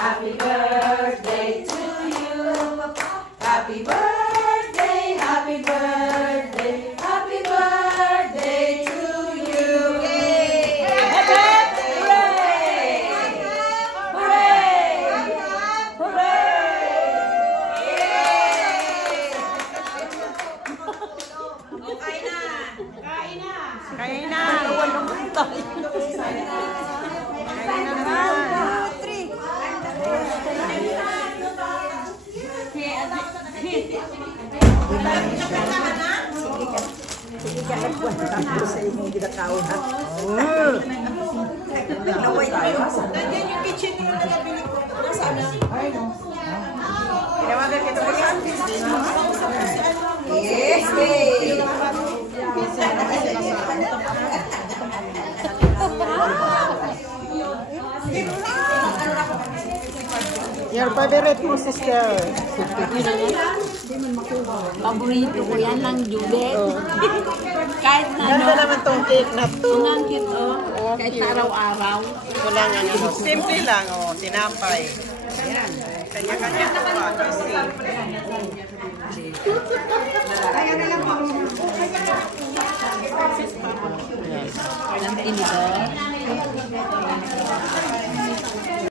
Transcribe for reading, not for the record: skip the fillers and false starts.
Happy birthday to you. Happy birthday, happy birthday, happy birthday to you. Yay! Hooray! Hooray! Hooray! Yay! Kain na! Kain na! Kain na! Walang tayo. Kain na naman. Sige ka nagkuhan tayo sa inyong ginakaon ha. Naway tayo. Nandiyan yung kitchen nila na nabili ko. Nasaan na? Tinawagan kita ba yan? Yes! Your favorite mo, sister? Paborito ko yan ng Juliet. Kahit na Ganda naman tong cake na to. ang cute, oh. Kahit araw-araw. Walang ano. Simple lang, oh. Tinapay. Ayan. Kanya-kanya po. Kasi.